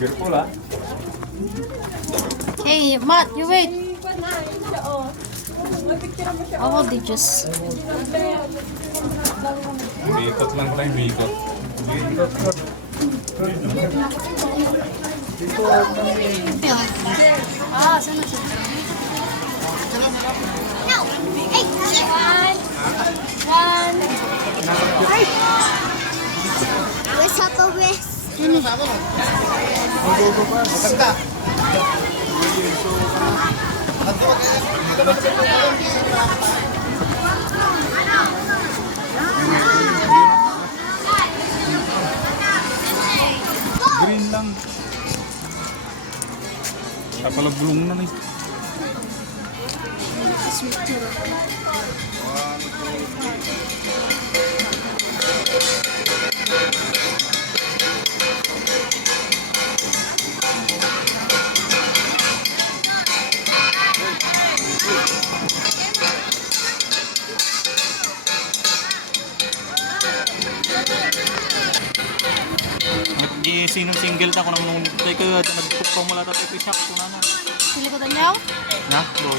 Careful ah. Hey, Matt, you wait. I will be just. Bikot lang tayo, bikot. Bikot. Ah, sana siya. No. Hey, one. Where's Papa West? Green lang. Kapalagbulong na rin. Di single ta ko nang nung kay ka nagpupang mula ta ito siya ko na. Silikutan niyo? Na, bro.